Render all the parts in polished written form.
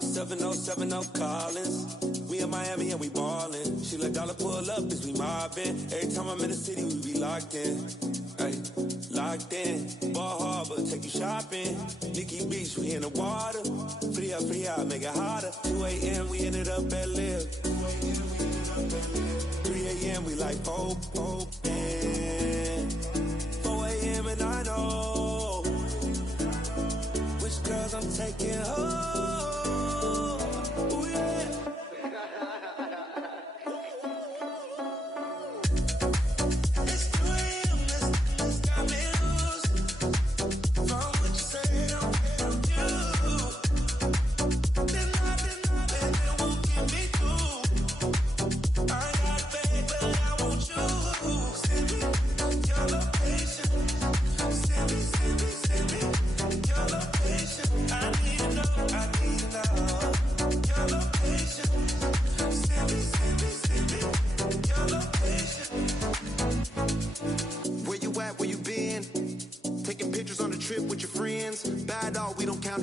7070 Collins. We in Miami and we ballin'. She let dollar pull up as we mobbin'. Every time I'm in the city, we be locked in. Ay, locked in. Ball Harbor, take you shopping. Nikki Beach, we in the water. Free up, make it hotter. 2 a.m., we ended up at Live. 3 a.m., we like Pope. 4 a.m. and I know which girls I'm taking home. Ooh, yeah.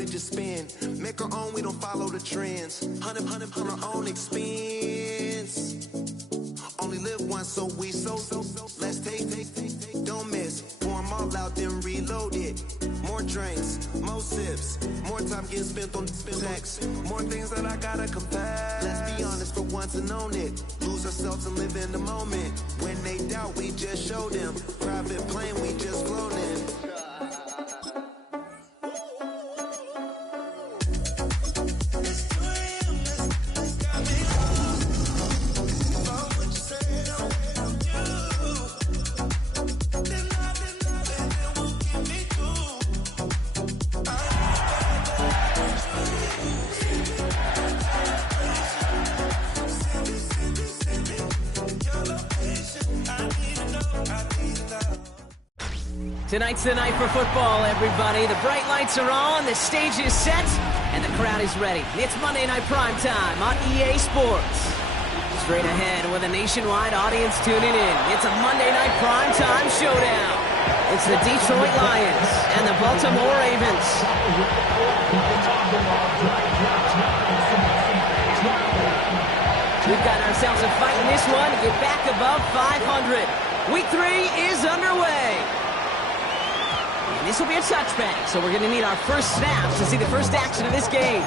Just spend, make our own, we don't follow the trends. 100 on our own expense. Only live once, so let's take, don't miss. Pour them all out, then reload it. More drinks, more sips, more time getting spent on text. More things that I gotta confess. Let's be honest for once and own it. Lose ourselves and live in the moment. When they doubt, we just show them. Private plane, we just float in. Tonight's the night for football, everybody. The bright lights are on, the stage is set, and the crowd is ready. It's Monday Night Primetime on EA Sports. Straight ahead with a nationwide audience tuning in. It's a Monday Night Primetime showdown. It's the Detroit Lions and the Baltimore Ravens. We've got ourselves a fight in this one to get back above 500. Week 3 is underway. And this will be a touchback, so we're going to need our first snaps to see the first action of this game.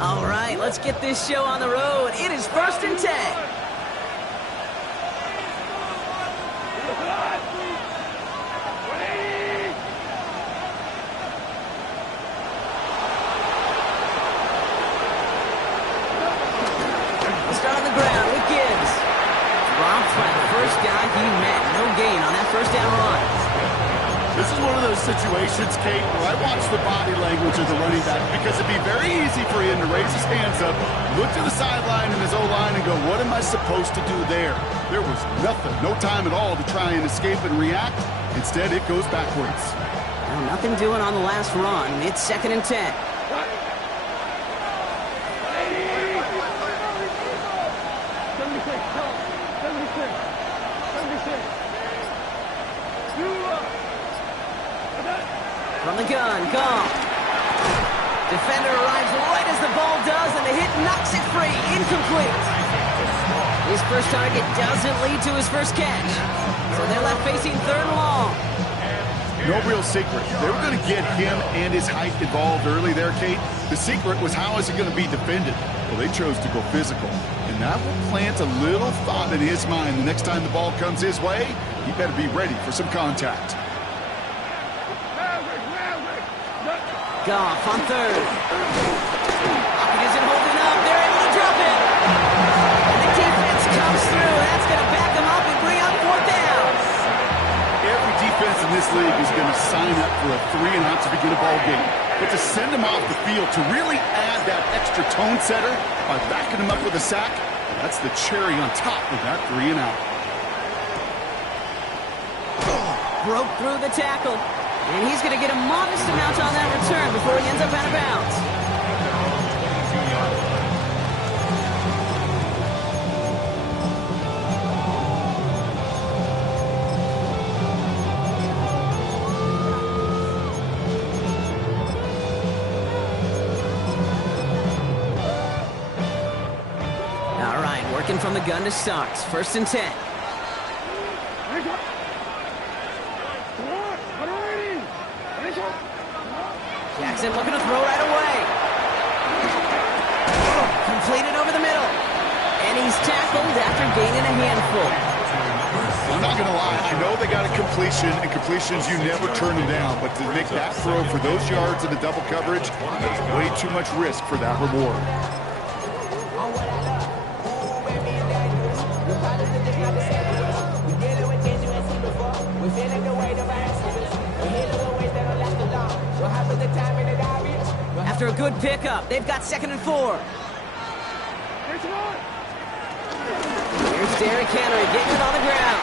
All right, let's get this show on the road. It is 1st and 10. Let's start on the ground with Gibbs. Dropped by the first guy he met. No gain on that first down run. This is one of those situations, Kate, where I watch the body language of the running back because it'd be very easy for him to raise his hands up, look to the sideline in his O-line and go, what am I supposed to do there? There was nothing, no time at all to try and escape and react. Instead, it goes backwards. Well, nothing doing on the last run. It's 2nd and 10. From the gun, Goff. Defender arrives right as the ball does, and the hit knocks it free. Incomplete. His first target doesn't lead to his first catch. So they're left facing 3rd and long. No real secret. They were going to get him and his height involved early there, Kate. The secret was how is he going to be defended? Well, they chose to go physical. And that will plant a little thought in his mind. The next time the ball comes his way, he better be ready for some contact. Goff on 3rd. He isn't holding up. They're able to drop it. And the defense comes through. That's going to back them up and bring up 4th down. Every defense in this league is going to sign up for a 3-and-out to begin a ball game. But to send them off the field, to really add that extra tone setter by backing them up with a sack, that's the cherry on top of that 3-and-out. broke through the tackle. And he's going to get a modest amount on that return before he ends up out of bounds. All right, working from the gun to start. 1st and 10. Jackson looking to throw right away. Completed over the middle. And he's tackled after gaining a handful. I'm not going to lie. I know they got a completion, and completions, you never turn them down. But to make that throw for those yards in the double coverage, that's way too much risk for that reward. After a good pickup, they've got 2nd and 4. Here's Derrick Henry getting it on the ground.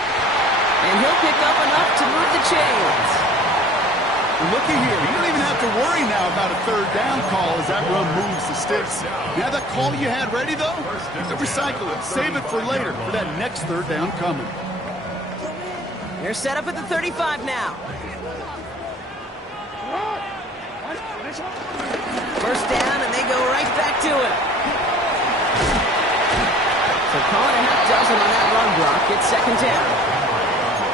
And he'll pick up enough to move the chains. Looky here. You don't even have to worry now about a 3rd down call as that run moves the sticks. You have that call you had ready, though? You can recycle it. Save it for later, for that next 3rd down coming. They're set up at the 35 now. 1st down, and they go right back to it. So calling a half dozen on that run block. It's 2nd down.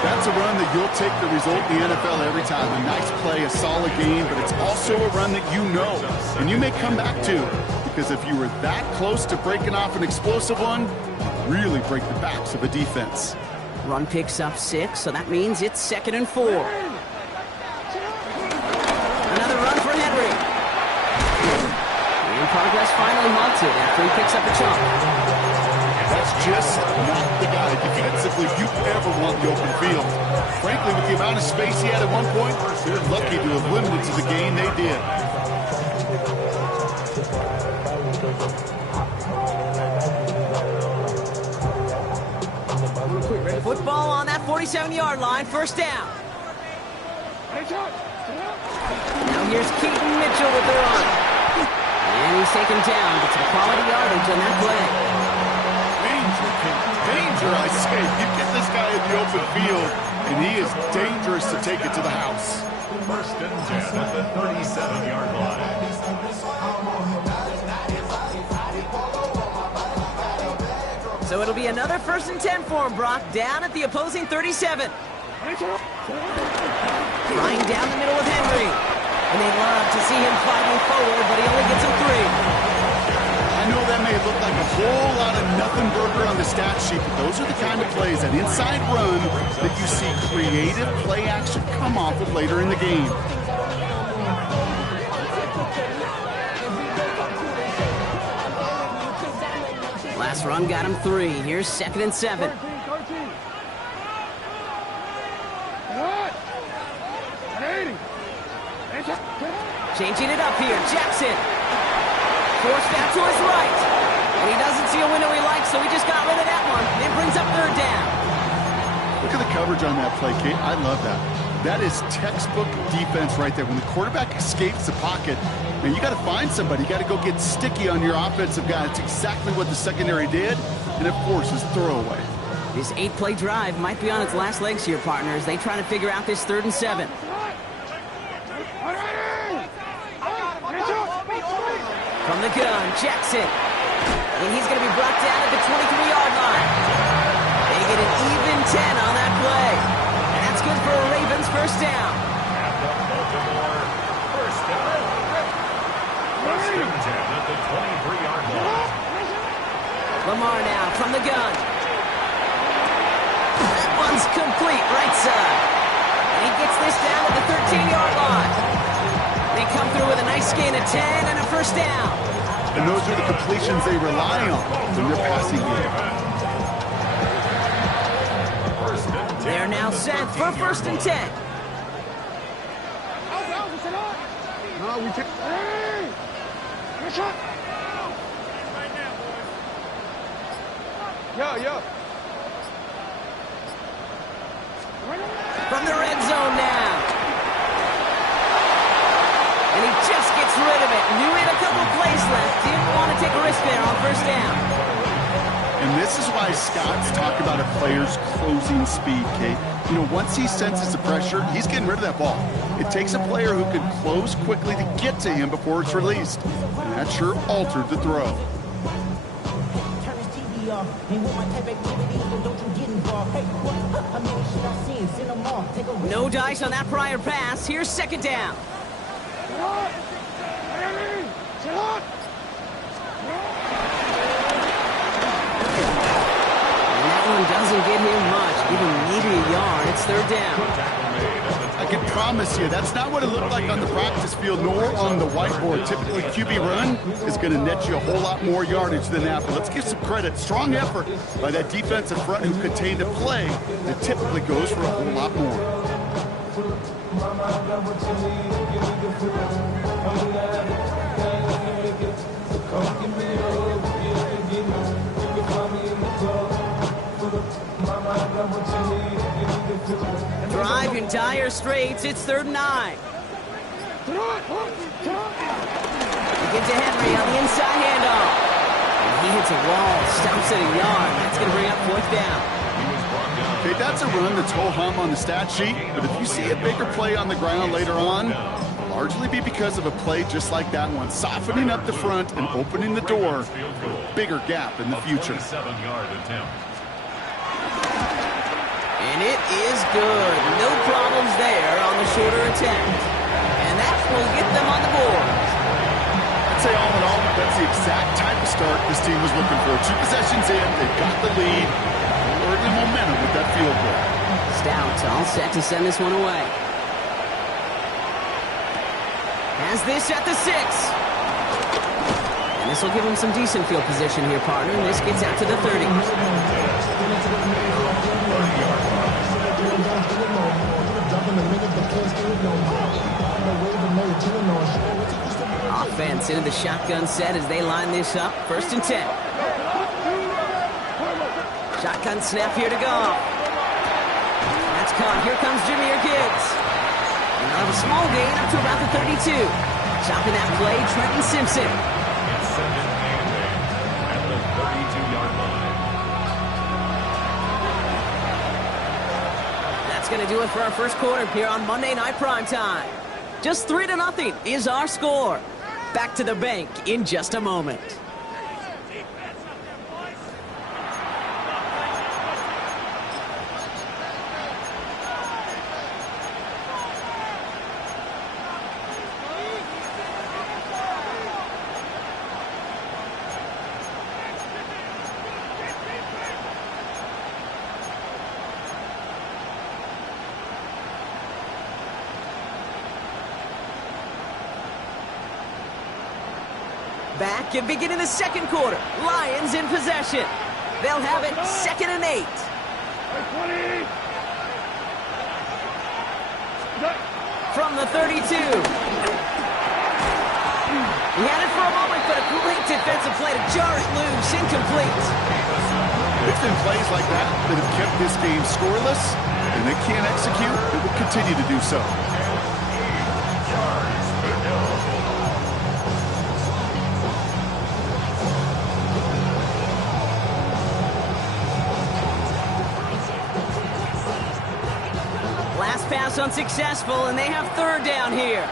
That's a run that you'll take the result in the NFL every time. A nice play, a solid game, but it's also a run that you know, and you may come back to, because if you were that close to breaking off an explosive one, you really break the backs of a defense. Run picks up 6, so that means it's 2nd and 4. Another run for Henry. And progress finally halted after he picks up a chunk. That's just not the guy defensively you ever want the open field. Frankly, with the amount of space he had at one point, they're lucky to have limited to the game they did. Football on that 47-yard line, 1st down. Now here's Keaton Mitchell with the run. And he's taken down, but some quality yardage on that play. Danger, I say. You get this guy in the open field, and he is dangerous to take it to the house. 1st and 10 at the 37-yard line. So it'll be another 1st and 10 for him, Brock, down at the opposing 37. Flying down the middle with Henry. And they love to see him fighting forward, but he only gets him 3. I know that may look like a whole lot of nothing burger on the stat sheet, but those are the kind of plays, that inside run, that you see creative play action come off of later in the game. Last run got him 3. Here's 2nd and 7. Changing it up here, Jackson. Forced out to his right. And he doesn't see a window he likes, so he just got rid of that one. And it brings up 3rd down. Look at the coverage on that play, Kate. I love that. That is textbook defense right there. When the quarterback escapes the pocket, man, you got to find somebody. You got to go get sticky on your offensive guy. It's exactly what the secondary did, and of course, his throwaway. This 8-play drive might be on its last legs here, partners. They try to figure out this 3rd and 7. From the gun, Jackson. And he's going to be brought down at the 23-yard line. They get an even 10 on that play. And that's good for a Ravens 1st down. First and 10 at the 23-yard line. Lamar now from the gun. That one's complete, right side. And he gets this down at the 13-yard line. They come through with a nice gain of 10 and a 1st down. And those are the completions they rely on in their passing game. They're now set for 1st and 10. From the red zone, Knew he had a couple plays left. Didn't want to take a risk there on first down. And this is why Scott's talk about a player's closing speed, Kate. You know, once he senses the pressure, he's getting rid of that ball. It takes a player who can close quickly to get to him before it's released. And that sure altered the throw. No dice on that prior pass. Here's second down. Doesn't get him much. Give him maybe a yard. It's third down. I can promise you, that's not what it looked like on the practice field nor on the whiteboard. Typically, QB run is going to net you a whole lot more yardage than that. But let's give some credit. Strong effort by that defensive front who contained a play that typically goes for a whole lot more. Drive in dire straits. It's 3rd and 9. He gets to Henry on the inside handoff. And he hits a wall, stops at a yard. That's going to bring up 4th down. Okay, that's a run that's ho-hum on the stat sheet, but if you see a bigger play on the ground later on, it'll largely be because of a play just like that one, softening up the front and opening the door for a bigger gap in the future. And it is good. No problems there on the shorter attempt. And that will get them on the board. I'd say all in all, that's the exact type of start this team was looking for. 2 possessions in, they've got the lead. Early momentum with that field goal. Stout all set to send this one away. Has this at the 6. And this will give him some decent field position here, partner. And this gets out to the 30. Offense into the shotgun set as they line this up. 1st and 10. Shotgun snap here to go. That's caught. Here comes Jahmyr Gibbs. And they'll have a small gain up to about the 32. Chopping that play, Trenton Simpson. It's 2nd and 8 at the 32-yard line. That's going to do it for our first quarter here on Monday Night Primetime. Just 3-0 is our score. Back to the bank in just a moment. Back and beginning the second quarter. Lions in possession. They'll have it 2nd and 8. From the 32. He had it for a moment, but a great defensive play to jar it loose. Incomplete. It's been plays like that that have kept this game scoreless, and they can't execute. It will continue to do so. Last pass unsuccessful, and they have 3rd down here.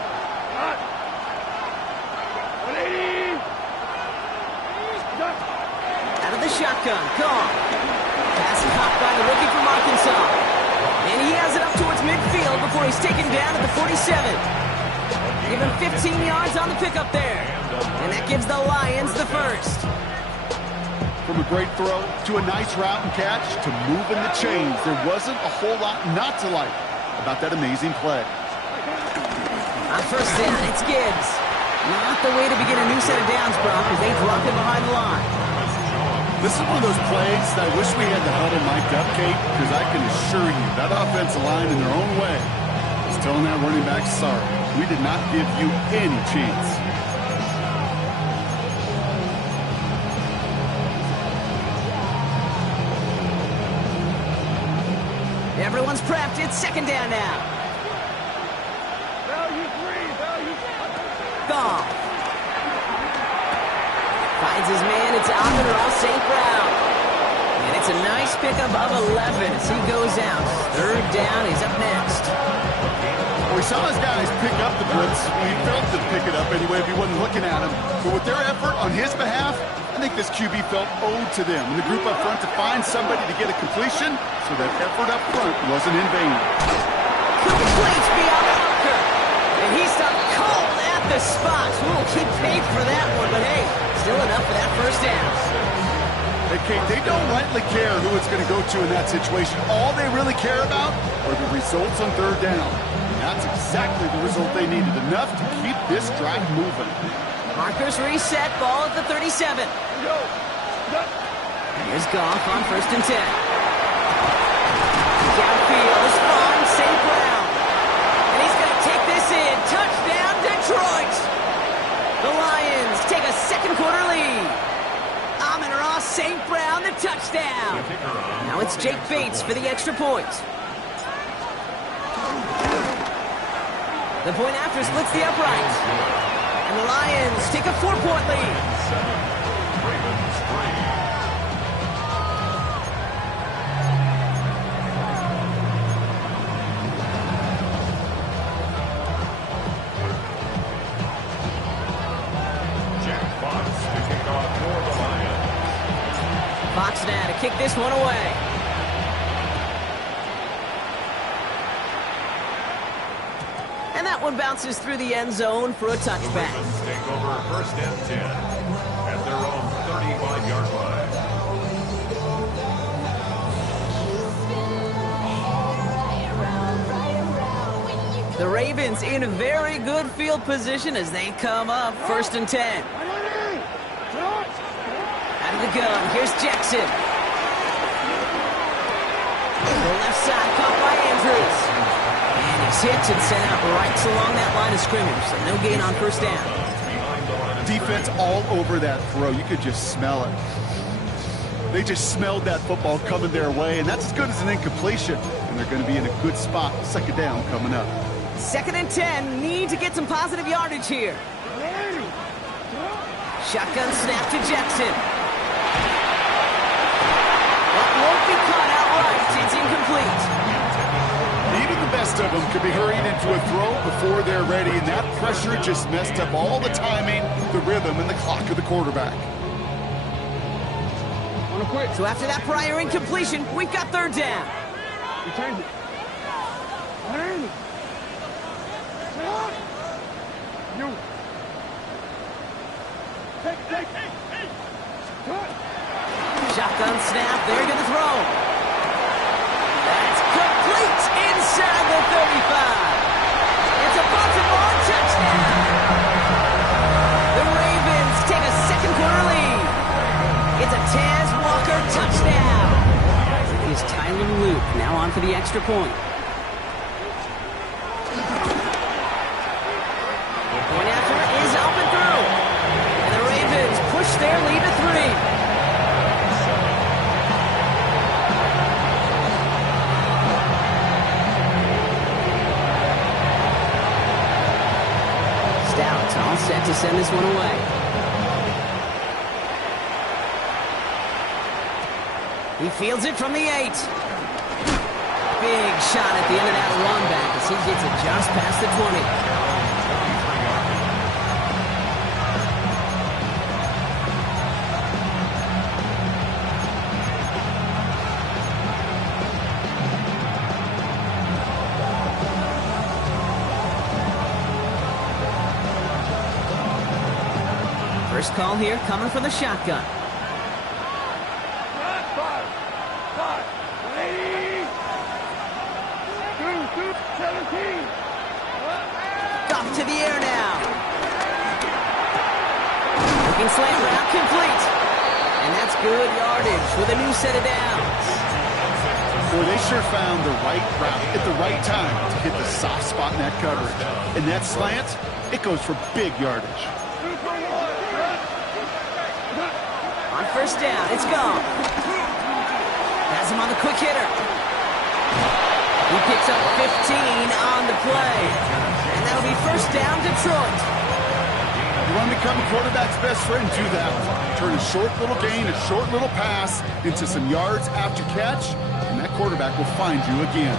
Out of the shotgun, Cobb. Pass caught by the rookie from Arkansas. And he has it up towards midfield before he's taken down at the 47. Give him 15 yards on the pickup there. And that gives the Lions the 1st. From a great throw to a nice route and catch to moving the chains, there wasn't a whole lot not to like about that amazing play. On 1st down, it's Gibbs. Not the way to begin a new set of downs, Brock, as they drop him behind the line. This is one of those plays that I wish we had the huddle mic'd up, Kate, because I can assure you that offensive line in their own way is telling that running back, sorry, we did not give you any chance. Everyone's prepped. It's 2nd down now. Goff. Finds his man. It's Amon-Ra St. Brown. And it's a nice pickup of 11 as he goes out. Third down. He's up next. Well, we saw his guys pick up the blitz. We felt them pick it up anyway if he wasn't looking at him. But with their effort on his behalf, I think this QB felt owed to them and the group up front to find somebody to get a completion, so that effort up front wasn't in vain. Complete beyond the marker. And he stopped cold at the spot. We'll keep paid for that one, but hey, still enough for that first down. Hey, Kate, they don't rightly care who it's going to go to in that situation. All they really care about are the results on third down. And that's exactly the result they needed, enough to keep this drive moving. Markers reset, ball at the 37. Here's Goff on 1st and 10. Downfield is fine, St. Brown. And he's going to take this in. Touchdown, Detroit! The Lions take a second quarter lead. Amon-Ra St. Brown, the touchdown. Now it's Jake Bates for the extra point. The point after splits the upright. And the Lions take a 4-point lead. Ravens 3. Jack Fox to kick off for the Lions. Fox now to kick this one away. And that one bounces through the end zone for a touchback. The Ravens take over 1st and 10 at their own 35-yard line. The Ravens in very good field position as they come up 1st and 10. Out of the gun, here's Jackson. The left side caught by Andrews. And he's hit and sent out right along that line of scrimmage. So no gain on 1st down. Defense all over that throw. You could just smell it. They just smelled that football coming their way, and that's as good as an incompletion. And they're going to be in a good spot. 2nd down coming up. 2nd and 10. Need to get some positive yardage here. Shotgun snap to Jackson. That won't be caught outright. It's incomplete. Even the best of them could be hurried into a throw before they're ready, and that pressure just messed up all the timing, the rhythm, and the clock of the quarterback. So after that prior incompletion, we've got 3rd down. Shotgun snap, they're going to throw. That's complete inside the 35. It's a Baltimore touchdown. The Ravens take a second quarter lead. It's a Taz Walker touchdown. Here's Tyler Luke now on for the extra point. The point after is up and through. And the Ravens push their lead to 3. Stout's all set to send this one away. He fields it from the 8. Big shot at the end of that run back as he gets it just past the 20. First call here coming from the shotgun. Off to the air now. Looking slant route complete. And that's good yardage with a new set of downs. Boy, they sure found the right route at the right time to hit the soft spot in that coverage. And that slant, it goes for big yardage. On 1st down, it's gone. Has him on the quick hitter. He picks up 15 on the play. And that'll be 1st down, Detroit. You want to become a quarterback's best friend, do that. Turn a short little gain, a short little pass into some yards after catch, and that quarterback will find you again.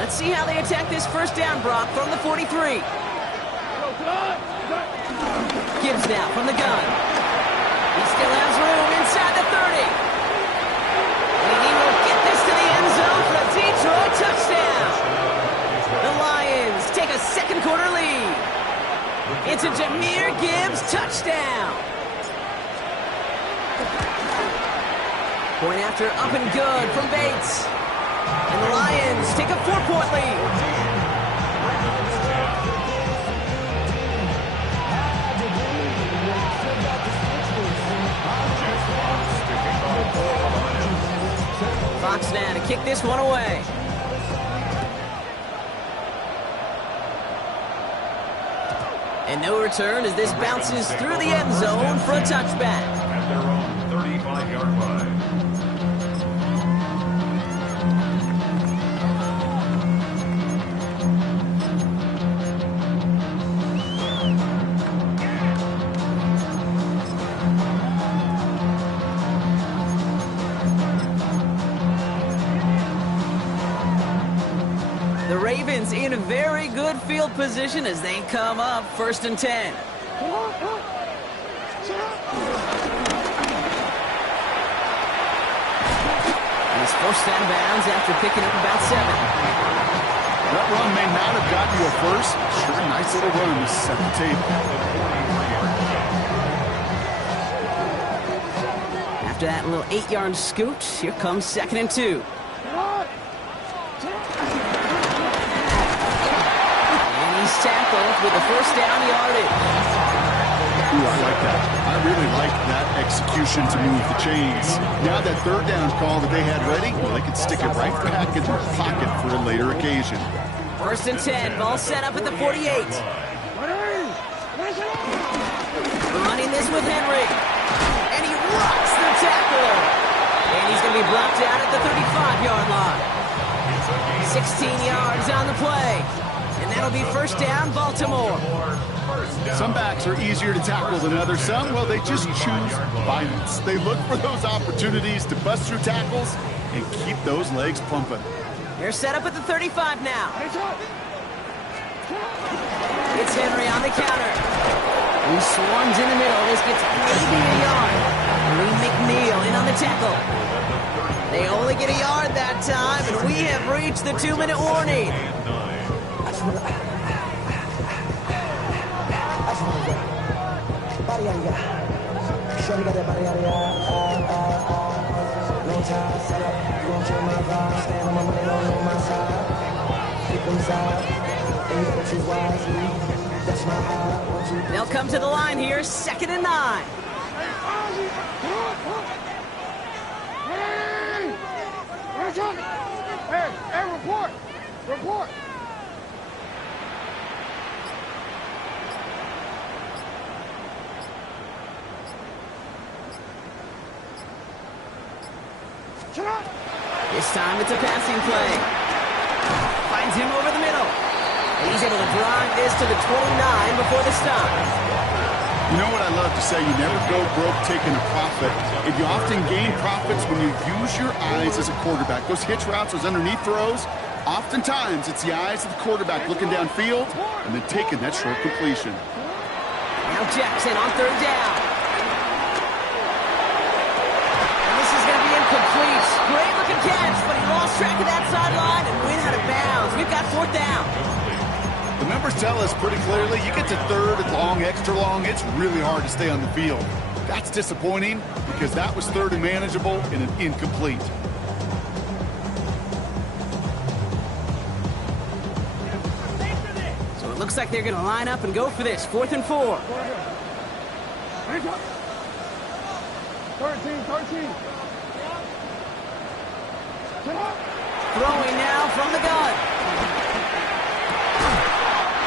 Let's see how they attack this first down, Brock, from the 43. Gibbs now from the gun. He still has room inside the 30. And he will get this to the end zone for a Detroit touchdown. The Lions take a second quarter lead. It's a Jahmyr Gibbs touchdown. Point after up and good from Bates. And the Lions take a 4-point lead. Fox now to kick this one away. And no return as this bounces through the end zone for a touchback. At their own 35-yard line. Ravens in very good field position as they come up 1st and 10. And he's forced out of bounds after picking up about 7. That run may not have gotten you a first. Sure, a nice little run to set the table. After that little 8-yard scoot, here comes 2nd and 2. Tackled with the first down yardage. Ooh, I like that. I really like that execution to move the chains. Now that 3rd down call that they had ready, well, they could stick it right back in their pocket for a later occasion. 1st and 10, ball set up at the 48. Running this with Henry. And he rocks the tackle. And he's going to be brought down at the 35-yard line. 16 yards on the play. And that'll be 1st down, Baltimore. Some backs are easier to tackle than others. Some, well, they just choose violence. They look for those opportunities to bust through tackles and keep those legs pumping. They're set up at the 35 now. It's Henry on the counter. He swarms in the middle. This gets maybe a yard. Lee McNeil in on the tackle. They only get a yard that time, and we have reached the 2-minute warning. They'll come to the line here, 2nd and 9. Hey, report. This time it's a passing play. Finds him over the middle. And he's able to drive this to the 29 before the stop. You know what I love to say? You never go broke taking a profit. And you often gain profits when you use your eyes as a quarterback. Those hitch routes, those underneath throws, oftentimes it's the eyes of the quarterback looking downfield and then taking that short completion. Now Jackson on 3rd down. And this is going to be incomplete. Great looking catch, but he lost track of that sideline and went out of bounds. We've got 4th down. The numbers tell us pretty clearly, you get to 3rd and long, extra long, it's really hard to stay on the field. That's disappointing because that was 3rd and manageable and an incomplete. So it looks like they're going to line up and go for this. 4th and 4. 13. Throwing now from the gun.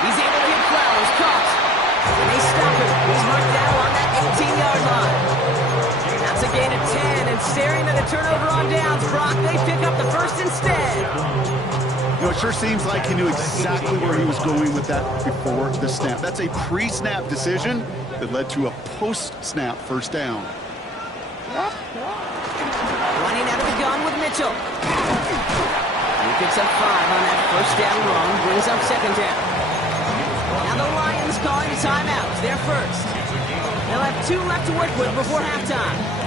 He's able to hit Flowers. Caught. And they stop him. He's marked down on that 18-yard line. That's a gain of 10. And staring at the turnover on downs, Brock, they pick up the first instead. You know, it sure seems like he knew exactly where he was going with that before the snap. That's a pre-snap decision that led to a post-snap first down. Running out of the gun with Mitchell. He picks up 5 on that first down run, brings up second down. Now the Lions calling timeouts. They're first. They'll have 2 left to work with before halftime.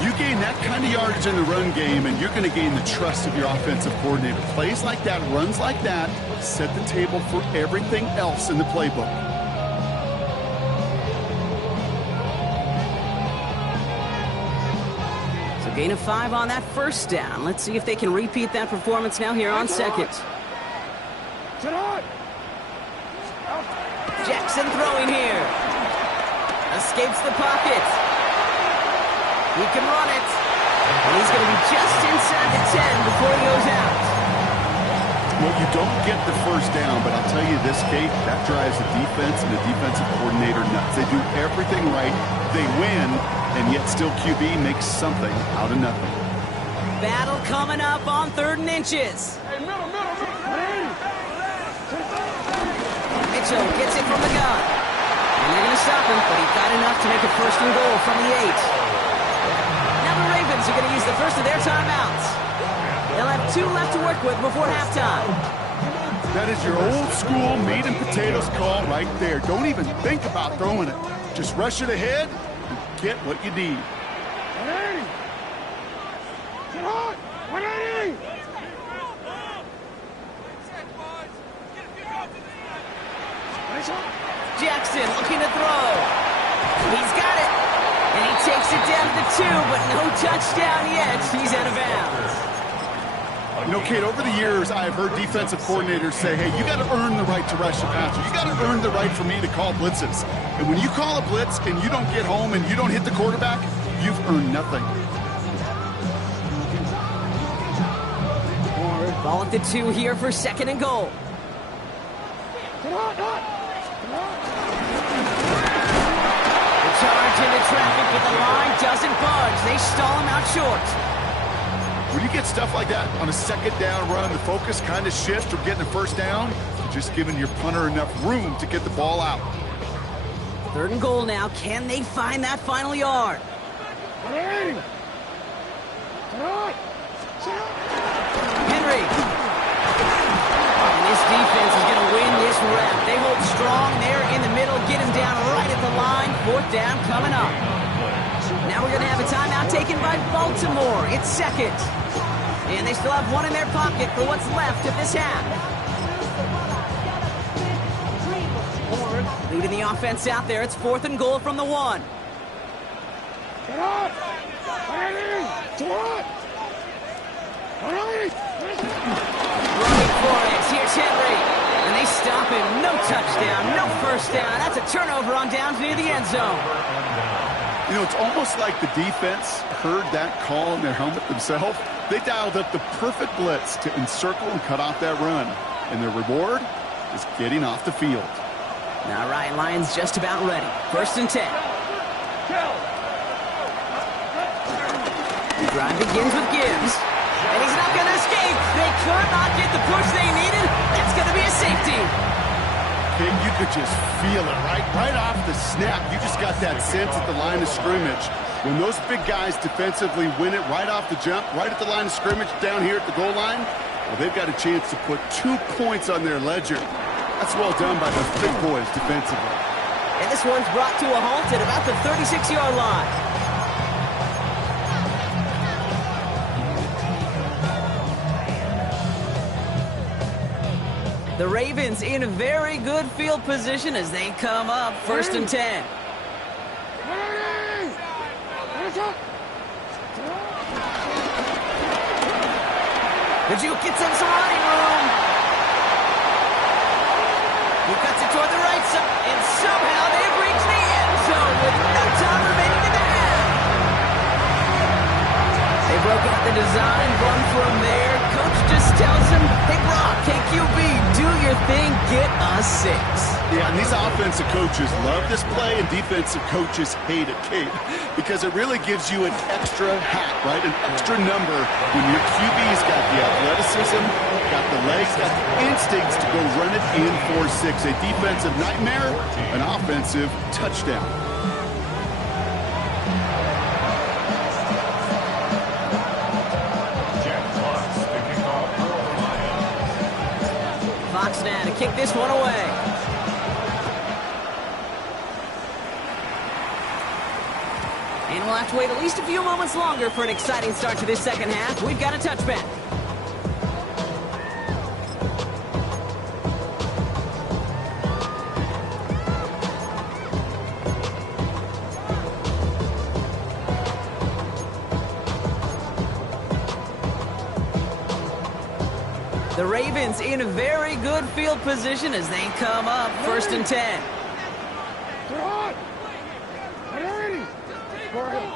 You gain that kind of yardage in the run game, and you're going to gain the trust of your offensive coordinator. Plays like that, runs like that, set the table for everything else in the playbook. So gain of 5 on that first down. Let's see if they can repeat that performance now here on second. Jackson throwing here. Escapes the pocket. He can run it. And he's going to be just inside the 10 before he goes out. Well, you don't get the first down, but I'll tell you this, Kate, that drives the defense and the defensive coordinator nuts. They do everything right. They win, and yet still QB makes something out of nothing. Battle coming up on 3rd and inches. Mitchell gets it from the gun. And they're going to stop him, but he got enough to make a 1st and goal from the 8. Now the Ravens are going to use the first of their timeouts. They'll have 2 left to work with before halftime. That is your old school meat and potatoes call right there. Don't even think about throwing it. Just rush it ahead and get what you need. 180! Jackson looking to throw. He's got it. And he takes it down to 2, but no touchdown yet. He's out of bounds. You know, Kate, over the years, I've heard defensive coordinators say, hey, you got to earn the right to rush the passer. You got to earn the right for me to call blitzes. And when you call a blitz and you don't get home and you don't hit the quarterback, you've earned nothing. Ball at the 2 here for 2nd and goal. The charge into traffic, but the line doesn't budge. They stall him out short. When you get stuff like that on a 2nd down run, the focus kind of shifts from getting a 1st down to just giving your punter enough room to get the ball out. 3rd and goal now. Can they find that final yard? Henry. And this defense is going to win this rep. They hold strong there in the middle, get him down right at the line. 4th down coming up. Now we're going to have a timeout taken by Baltimore. It's 2nd. And they still have 1 in their pocket for what's left of this half. Leading the offense out there. It's 4th and goal from the 1. Running for it. Here's Henry. And they stop him. No touchdown. No 1st down. That's a turnover on downs near the end zone. You know, it's almost like the defense heard that call in their helmet themselves. They dialed up the perfect blitz to encircle and cut off that run. And their reward is getting off the field. All right, Lions just about ready. 1st and 10. The drive begins with Gibbs. And he's not going to escape. They could not get the push they needed. That's going to be a safety. Okay, you could just feel it, right off the snap. You just got that sense at the line of scrimmage. When those big guys defensively win it right off the jump, right at the line of scrimmage down here at the goal line, well, they've got a chance to put 2 points on their ledger. That's well done by those big boys defensively. And this one's brought to a halt at about the 36-yard line. The Ravens in a very good field position as they come up 1st and 10. The Duke gets him some running room. He cuts it toward the right side, and somehow they've reached the end zone with no time remaining in the half. They broke out the design, run from there. Coach just tells him, hey, Brock, KQB, do your thing, get a 6. Yeah, and these offensive coaches love this play, and defensive coaches hate it, Kate, because it really gives you an extra hat, right? An extra number when your QB's got the athleticism, got the legs, got the instincts to go run it in 4-6. A defensive nightmare, an offensive touchdown. Fox now to kick this one away. And we'll have to wait at least a few moments longer for an exciting start to this second half. We've got a touchback. The Ravens in a very good field position as they come up 1st and 10. They're on. They're ready. Go ahead.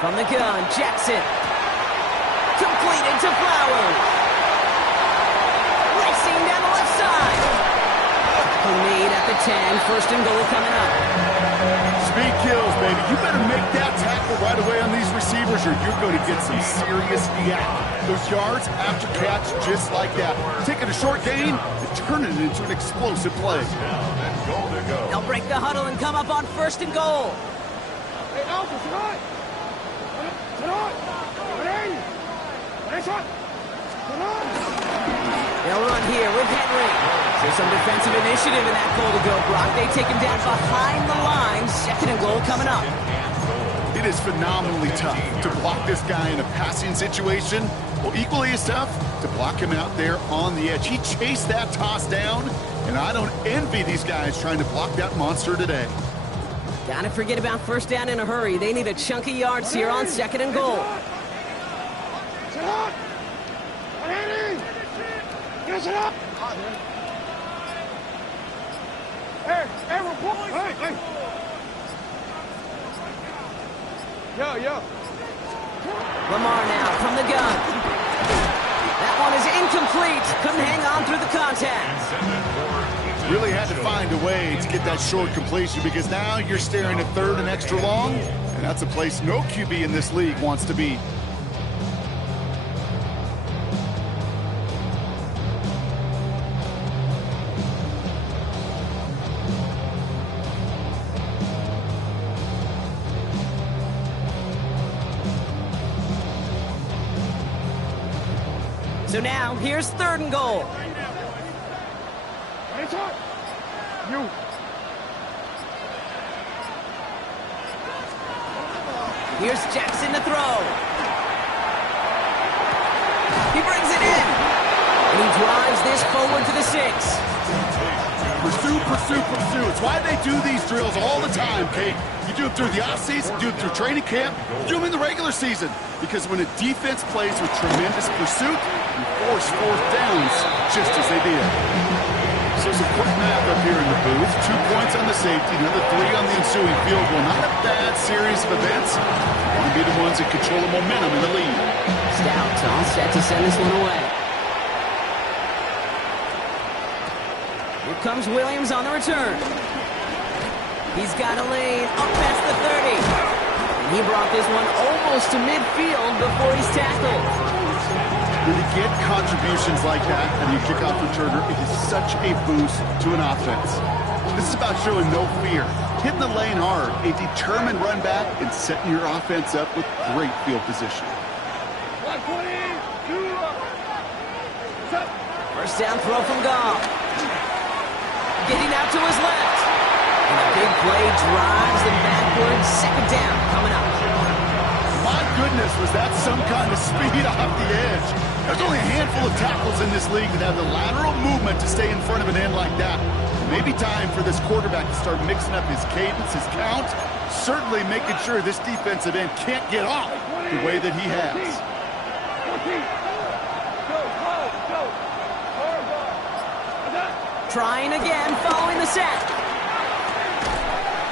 From the gun, Jackson. Completed to Flowers. Racing down the left side. Lead at the 10, 1st and goal coming up. Speed kills, baby. You better make that tackle right away on these receivers or you're going to get some serious yak. Those yards after catch just like that. Taking a short gain and turning it into an explosive play. They'll break the huddle and come up on 1st and goal. Hey, Alpha, sit on. Sit on. Ready. Nice one. Sit on. They'll run here with Henry. So some defensive initiative in that goal to go, Brock. They take him down behind the line. 2nd and goal coming up. It is phenomenally tough to block this guy in a passing situation. Well, equally as tough to block him out there on the edge. He chased that toss down, and I don't envy these guys trying to block that monster today. Gotta forget about 1st down in a hurry. They need a chunk of yards here on 2nd and goal. Sit on. Ready. Get it up. Hey, report. Hey. Yo. Lamar now from the gun. That one is incomplete. Couldn't hang on through the contact. Really had to find a way to get that short completion because now you're staring at 3rd and extra long, and that's a place no QB in this league wants to be. So now, here's 3rd and goal. Nice one. You. Here's Jackson to throw. He brings it in. And he drives this forward to the 6. Pursue. It's why they do these drills all the time, Kate. You do it through the offseason, do it through training camp, do them in the regular season. Because when a defense plays with tremendous pursuit, you force 4th downs just as they did. So some quick math up here in the booth. 2 points on the safety, another 3 on the ensuing field goal. Not a bad series of events. Want to be the ones that control the momentum in the lead. Stout all set to send this one away. Here comes Williams on the return. He's got a lane up past the 30. And he brought this one almost to midfield before he's tackled. When you get contributions like that and you kickoff returner, it is such a boost to an offense. This is about showing no fear, hitting the lane hard, a determined run back, and setting your offense up with great field position. 120. 1st down throw from Goff. Getting out to his left. And a big play drives them backwards. 2nd down coming up. My goodness, was that some kind of speed off the edge. There's only a handful of tackles in this league that have the lateral movement to stay in front of an end like that. Maybe time for this quarterback to start mixing up his cadence, his count, certainly making sure this defensive end can't get off the way that he has. Trying again, following the sack.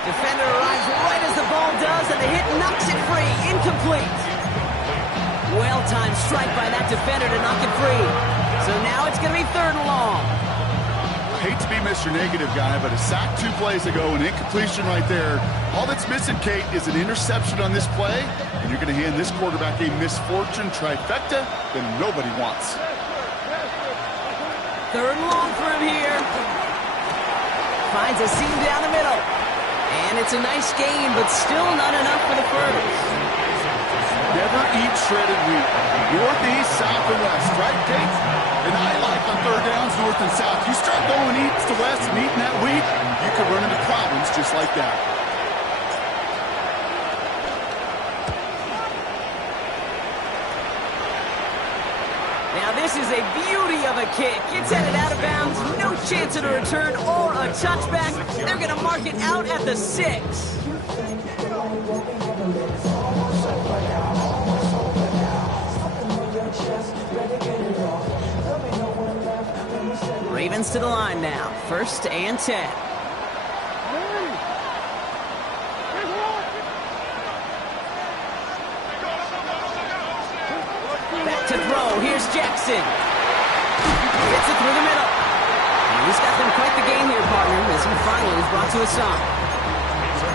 Defender arrives right as the ball does, and the hit knocks it free. Incomplete. Well-timed strike by that defender to knock it free. So now it's going to be 3rd and long. I hate to be Mr. Negative guy, but a sack 2 plays ago, an incompletion right there. All that's missing, Kate, is an interception on this play, and you're going to hand this quarterback a misfortune trifecta that nobody wants. 3rd and long for him here. Finds a seam down the middle. And it's a nice gain, but still not enough for the first. Never eat shredded wheat. Northeast, south, and west, right, Kate? And I like on 3rd downs, north and south. You start going east to west and eating that wheat, you can run into problems just like that. Now this is a beauty of a kick. It's headed out of bounds, no chance of a return or a touchback. They're going to mark it out at the 6. Ravens to the line now. 1st and 10. Back to throw. Here's Jackson. Gets it through the middle. And he's got them quite the game here, partner, as he finally is brought to a stop.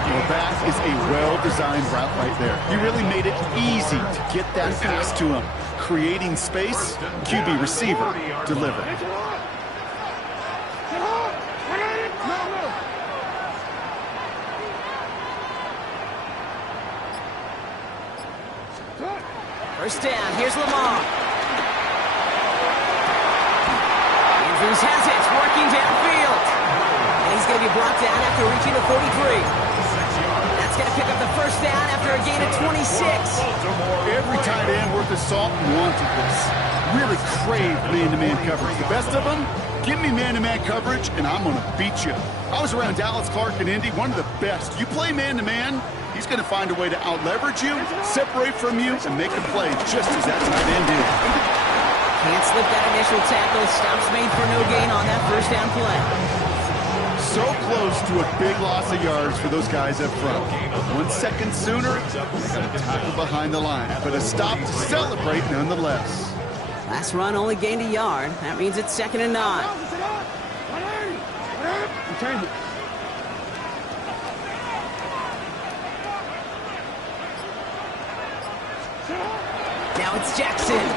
Well, that is a well-designed route right there. He really made it easy to get that pass to him. Creating space, QB receiver, deliver. First down, here's Lamar. Andrews has it, working downfield. And he's going to be brought down after reaching the 43. That's going to pick up the first down after a gain of 26. Every tight end worth his salt wanted this. Really craved man-to-man coverage. The best of them, give me man-to-man coverage, and I'm going to beat you. I was around Dallas Clark and Indy, one of the best. You play man-to-man, he's going to find a way to out-leverage you, separate from you, and make a play just as that tight end did. Can't slip that initial tackle. Stops made for no gain on that first down play. So close to a big loss of yards for those guys up front. 1 second sooner, they got a tackle behind the line, but a stop to celebrate nonetheless. Last run only gained a yard. That means it's 2nd and 9. Now it's Jackson.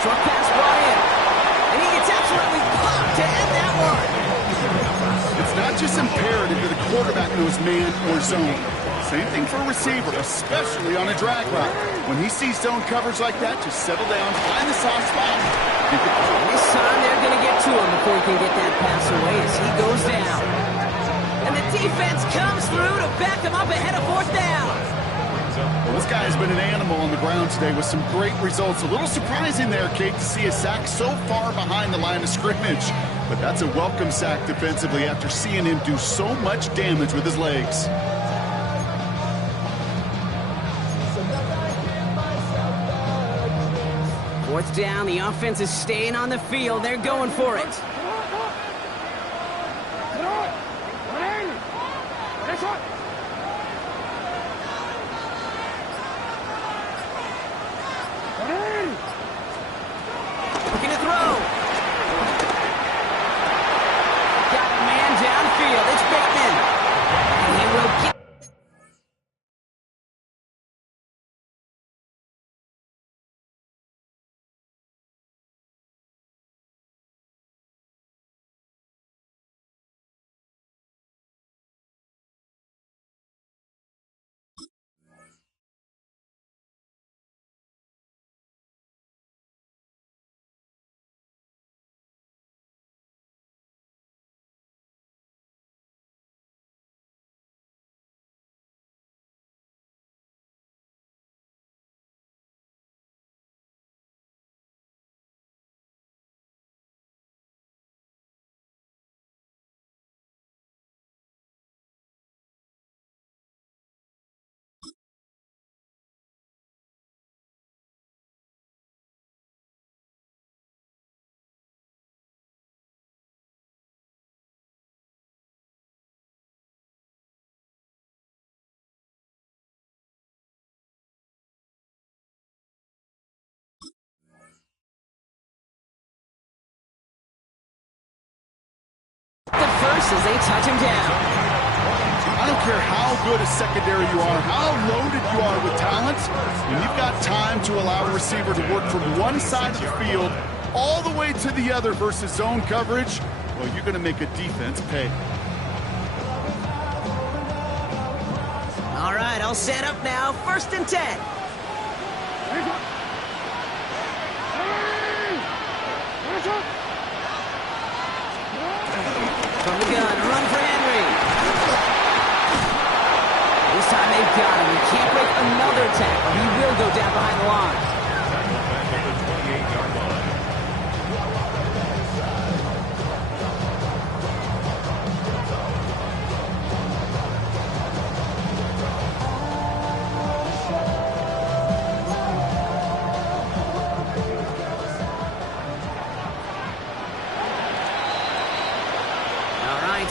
Short pass brought in. And he gets absolutely popped to end that one. It's not just imperative that a quarterback knows man or zone. Same thing for a receiver, especially on a drag route. When he sees zone coverage like that, just settle down, find the soft spot. This time they're going to get to him before he can get that pass away as he goes down. And the defense comes through to back him up ahead of 4th down. Well, this guy has been an animal on the ground today with some great results. A little surprising there, Kate, to see a sack so far behind the line of scrimmage. But that's a welcome sack defensively after seeing him do so much damage with his legs. Fourth down, the offense is staying on the field. They're going for it. force as they touch him down. I don't care how good a secondary you are, how loaded you are with talent, when you've got time to allow a receiver to work from one side of the field all the way to the other versus zone coverage, well, you're going to make a defense pay. All right, all set up now. 1st and 10. From the gun, run for Henry. This time they've got him. He can't break another tackle. He will go down behind the line. Back at the 28-yard line.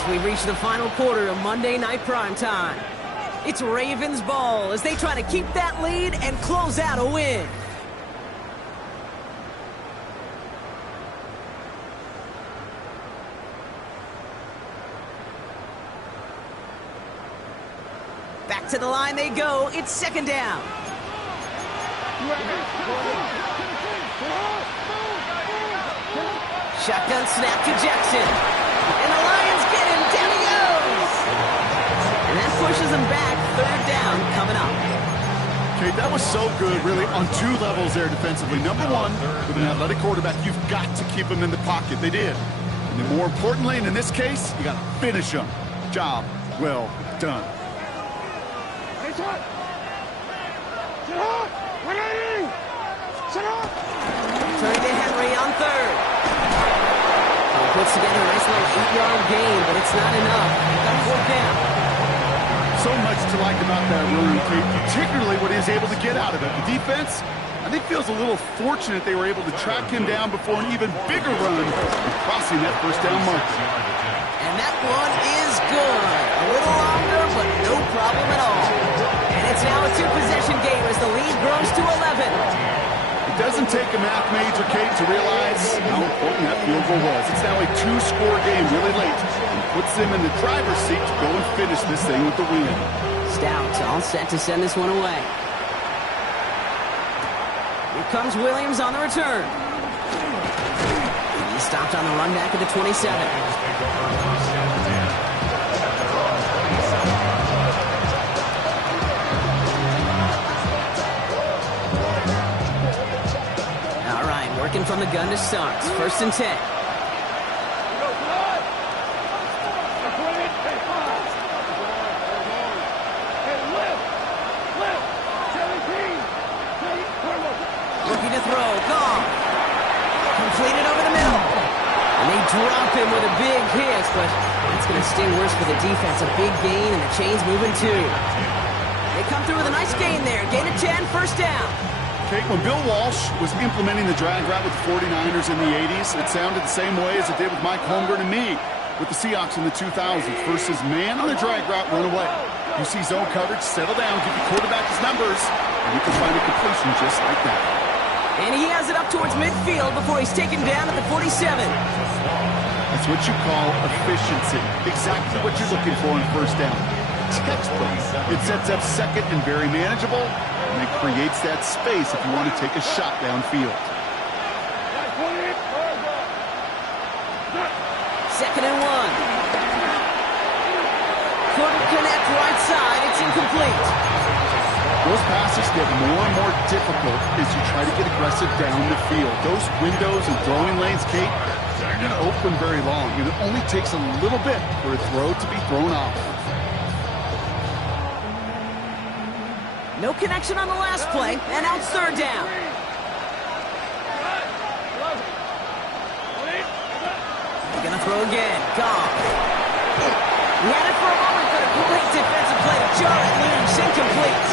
We reach the final quarter of Monday Night Primetime. It's Ravens ball as they try to keep that lead and close out a win. Back to the line they go. It's 2nd down. Shotgun snap to Jackson. And the Lions get him. Down he goes. And that pushes him back. 3rd down coming up. Okay, that was so good, really, on 2 levels there defensively. Number one, with an athletic quarterback, you've got to keep him in the pocket. They did. And then more importantly, and in this case, you got to finish him. Job well done. Turning to Henry on 3rd. Puts together a nice little 8-yard gain, but it's not enough. Got 4th down. So much to like about that run, particularly what he was able to get out of it. The defense, I think, feels a little fortunate they were able to track him down before an even bigger run, crossing that 1st down marker. And that one is good. A little longer, but no problem at all. And it's now a 2-possession game as the lead grows to 11. It doesn't take a math major, Kate, to realize how important that field goal was. It's now a 2-score game really late and puts them in the driver's seat to go and finish this thing with the win. Stout all set to send this one away. Here comes Williams on the return. He stopped on the run back at the 27. Working from the gun to start. 1st and 10. Looking to throw. Gone. Completed over the middle. And they drop him with a big hit, but it's going to sting worse for the defense. A big gain, and the chain's moving too. They come through with a nice gain there. Gain of 10, 1st down. Okay, when Bill Walsh was implementing the drag route with the 49ers in the 80s, it sounded the same way as it did with Mike Holmgren and me with the Seahawks in the 2000s versus man on the drag route, run away. You see zone coverage, settle down, give your quarterback his numbers, and you can find a completion just like that. And he has it up towards midfield before he's taken down at the 47. That's what you call efficiency. Exactly what you're looking for on 1st down. Textbook. It sets up 2nd and very manageable. And it creates that space if you want to take a shot downfield. 2nd and 1. Couldn't connect right side. It's incomplete. Those passes get more and more difficult as you try to get aggressive down the field. Those windows and throwing lanes, Kate, they're not open very long. And it only takes a little bit for a throw to be thrown off. No connection on the last play, and now it's 3rd down. They're going to throw again. Gone. He had it for a moment, but a great defensive play to jar it loose. Incomplete.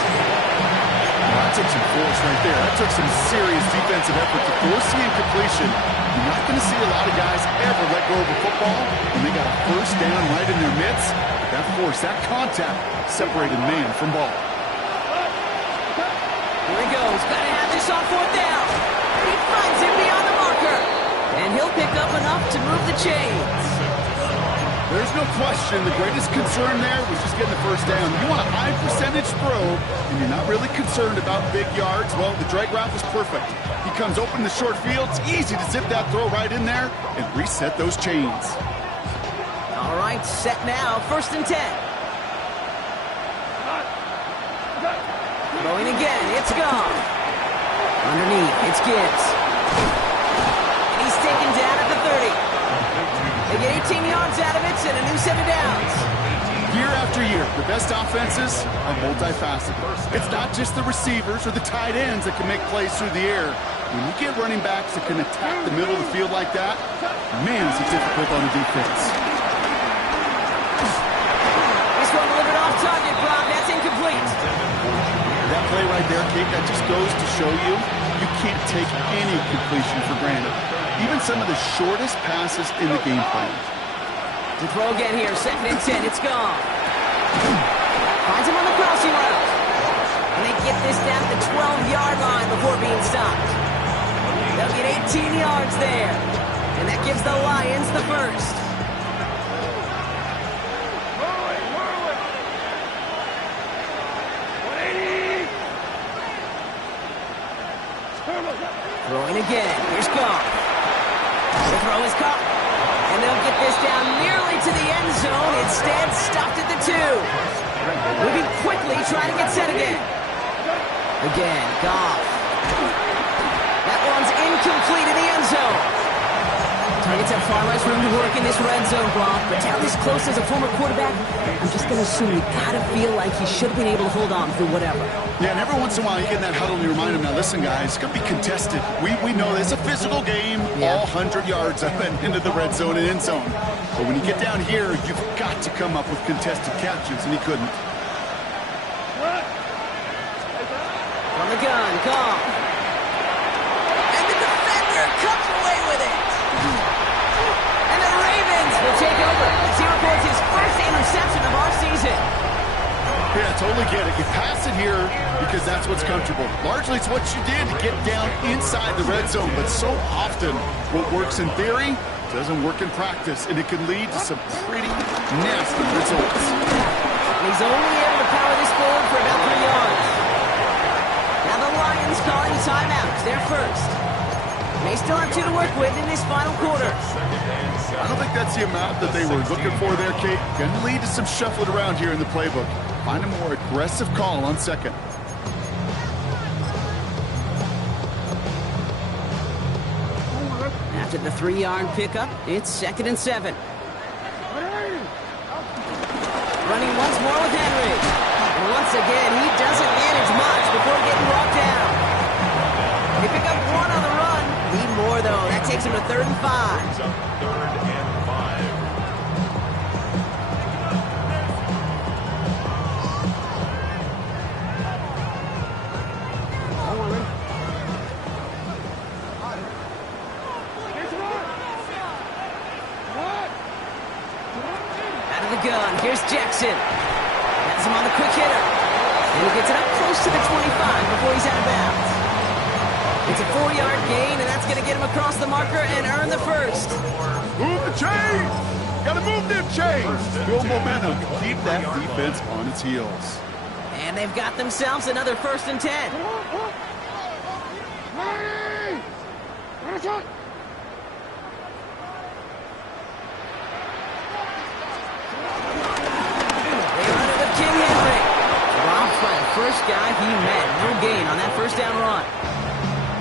That took some force right there. That took some serious defensive effort to force the incompletion. You're not going to see a lot of guys ever let go of a football when they got a 1st down right in their midst. That force, that contact, separated man from ball. Here he goes. Got to have this on 4th down. He finds him beyond the marker. And he'll pick up enough to move the chains. There's no question the greatest concern there was just getting the first down. You want a high percentage throw, and you're not really concerned about big yards. Well, the drag route was perfect. He comes open the short field. It's easy to zip that throw right in there and reset those chains. All right, set now, 1st and 10. Throwing again, it's gone. Underneath, it's Gibbs. And he's taken down at the 30. They get 18 yards out of it and a new 7 downs. Year after year, the best offenses are multifaceted. It's not just the receivers or the tight ends that can make plays through the air. When you get running backs that can attack the middle of the field like that, man, is it difficult on the defense. This one delivered off target, Brock. That's incomplete. That play right there, Kate, that just goes to show you, you can't take any completion for granted. Even some of the shortest passes in the game plan. To throw again here, 2nd and 10, it's gone. Finds him on the crossing route. And they get this down at the 12-yard line before being stopped. They'll get 18 yards there. And that gives the Lions the first. Throwing again, here's Goff. The throw is caught. And they'll get this down nearly to the end zone. Instead, stopped at the 2. Moving quickly, trying to get set again. Again, Goff. That one's incomplete in the end zone. Targets have far less room to work in this red zone, Brock. But down this close as a former quarterback, I'm just going to assume you got to feel like he should have been able to hold on through whatever. Yeah, and every once in a while you get in that huddle and you remind him, now listen, guys, it's going to be contested. We know it's a physical game, all 100 yards up and into the red zone and end zone. But when you get down here, you've got to come up with contested catches, and he couldn't. From the gun, Goff. And the defender comes away with it. And the Ravens will take over as he records his first interception of our season. Yeah, totally get it. You pass it here because that's what's comfortable. Largely, it's what you did to get down inside the red zone. But so often, what works in theory doesn't work in practice, and it can lead to some pretty nasty results. And he's only able to power this forward for about 3 yards. Now the Lions calling timeouts. They're first. They still have 2 to work with in this final quarter. I don't think that's the amount that they were looking for there, Kate. Going to lead to some shuffling around here in the playbook. Find a more aggressive call on 2nd. After the 3-yard pickup, it's 2nd and 7. Running once more with Henry. And once again, he doesn't manage much before getting brought down. They pick up 1 on the run. Need more, though. That takes him to 3rd and 5. 3rd and 5. Out of the gun, here's Jackson. Has him on the quick hitter. And he gets it up close to the 25 before he's out of bounds. It's a 4-yard gain, and that's going to get him across the marker and earn the first. Move the chains! Gotta move them chains! Build momentum. Keep that defense on its heels. And they've got themselves another 1st and 10. They run it with King Henry. Dropped by the first guy he met. No gain on that first down run.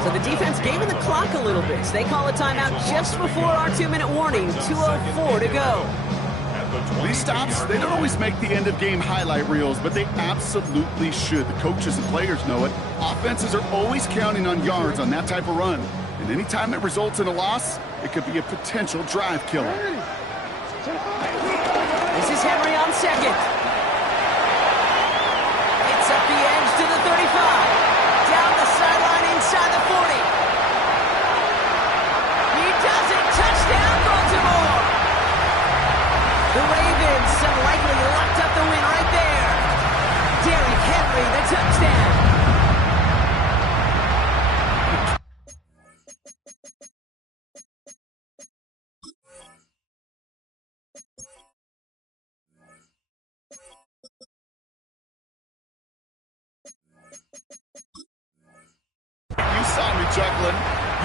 So the defense gaining the clock a little bit. So they call a timeout just before our 2-minute warning. 2:04 to go. These stops, they don't always make the end-of-game highlight reels, but they absolutely should. The coaches and players know it. Offenses are always counting on yards on that type of run. And anytime it results in a loss, it could be a potential drive killer. This is Henry on 2nd. It's up the edge to the 35. Down the sideline inside the 40. He does it. Touchdown, Baltimore. The Ravens some likely locked up the win right there. Derrick Henry, the touchdown. Maclin.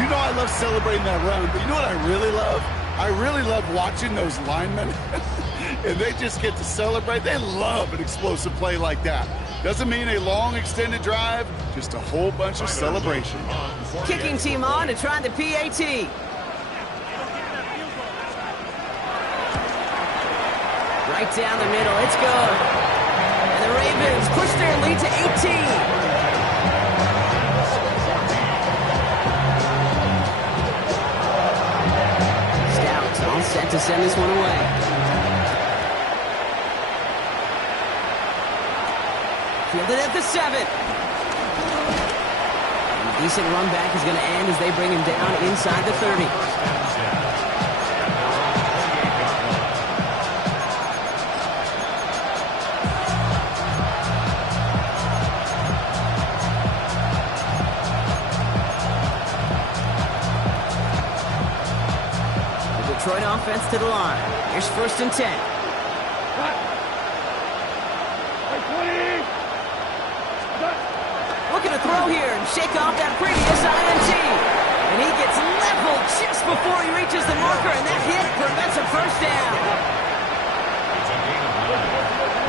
You know I love celebrating that run, but you know what I really love? I really love watching those linemen, and they just get to celebrate. They love an explosive play like that. Doesn't mean a long extended drive, just a whole bunch of celebration. Kicking team on to try the PAT. Right down the middle, it's good. And the Ravens push their lead to 18. All set to send this one away. Fielded at the 7. And a decent run back is going to end as they bring him down inside the 30. Detroit offense to the line. Here's 1st and 10. Looking to throw here and shake off that previous INT. And he gets leveled just before he reaches the marker, and that hit prevents a first down. It's a gain of 9.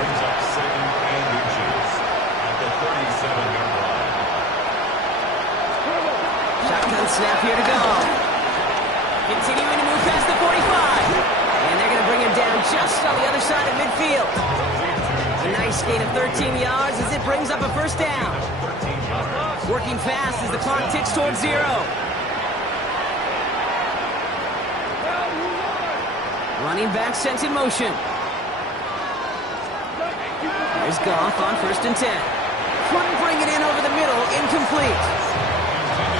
Brings up 2nd and inches at the 37-yard line. Shotgun snap here to go. Continuing to move past the 45. And they're going to bring him down just on the other side of midfield. A nice gain of 13 yards as it brings up a first down. Working fast as the clock ticks towards 0. Running back sent in motion. There's Goff on 1st and 10. Couldn't bring it in over the middle, incomplete.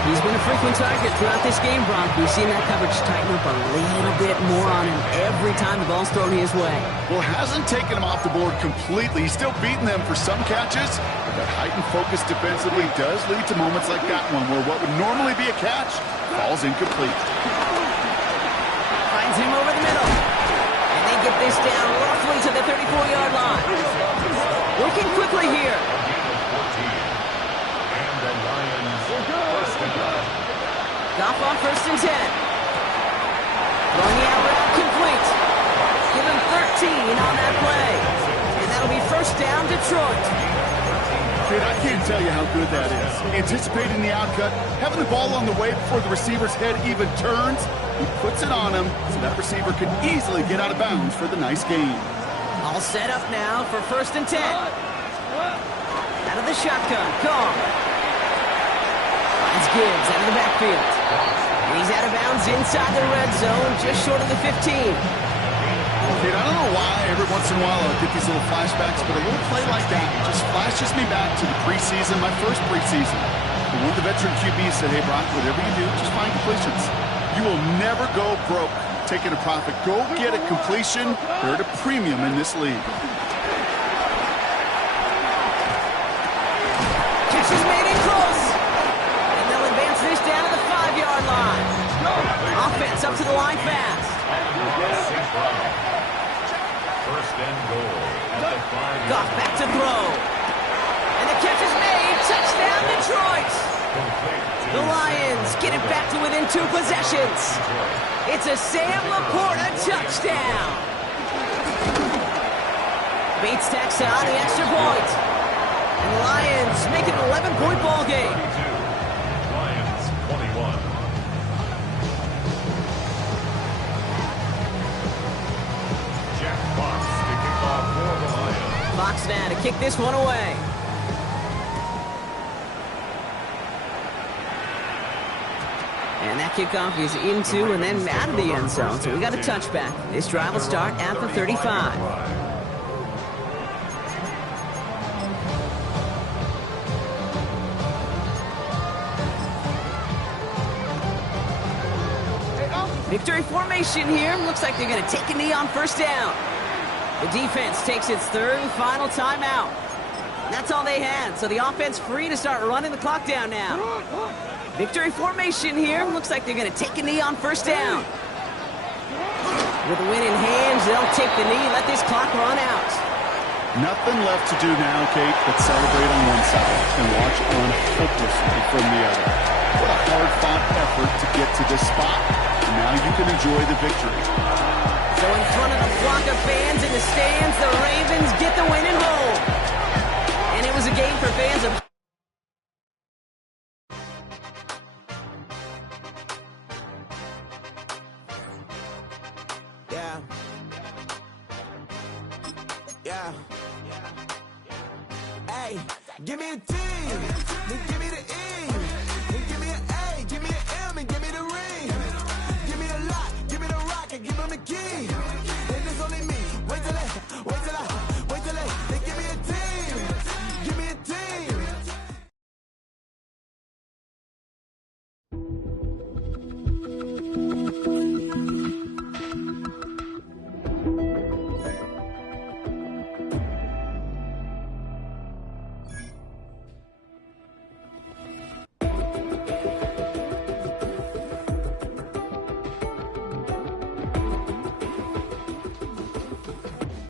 He's been a frequent target throughout this game, Brock. We've seen that coverage tighten up a little bit more on him every time the ball's thrown his way. Well, hasn't taken him off the board completely. He's still beating them for some catches, but that heightened focus defensively does lead to moments like that one where what would normally be a catch falls incomplete. Finds him over the middle. And they get this down roughly to the 34-yard line. Working quickly here. Goff on 1st and 10. Throwing the out route complete. Give him 13 on that play. And that'll be first down, Detroit. Kid, I can't tell you how good that is. Anticipating the outcut, having the ball on the way before the receiver's head even turns. He puts it on him so that receiver can easily get out of bounds for the nice gain. All set up now for 1st and 10. Out of the shotgun, Cobb. Finds Gibbs out of the backfield. And he's out of bounds inside the red zone, just short of the 15. Kid, I don't know why every once in a while I'll get these little flashbacks, but a little play like that just flashes me back to the preseason, my first preseason. And when the veteran QB said, hey, Brock, whatever you do, just find completions. You will never go broke taking a profit. Go get a completion. They're at a premium in this league. Catch is made in close. And they'll advance this down to the 5-yard line. Offense up to the line fast. First and goal at the 5-yard line. Goff back to throw. And the catch is made. Touchdown, Detroit. The Lions get it back to within 2 possessions. It's a Sam Laporta touchdown. Bates tacks on the extra point. And the Lions make it an 11-point ball game. Lions 21. Jack Fox to kick off for the Lions. Fox now to kick this one away. And that kickoff is into and then out of the end zone. So we got a touchback. This drive will start at the 35. Victory formation here. Looks like they're going to take a knee on first down. The defense takes its third and final timeout. That's all they had. So the offense free to start running the clock down now. Victory formation here. Looks like they're going to take a knee on first down. With the win in hands, they'll take the knee, let this clock run out. Nothing left to do now, Kate, but celebrate on one side and watch on hopelessly from the other. What a hard-fought effort to get to this spot. And now you can enjoy the victory. So in front of the flock of fans in the stands, the Ravens get the win and hold. And it was a game for fans of... Yeah. Hey, give me a team. Give me the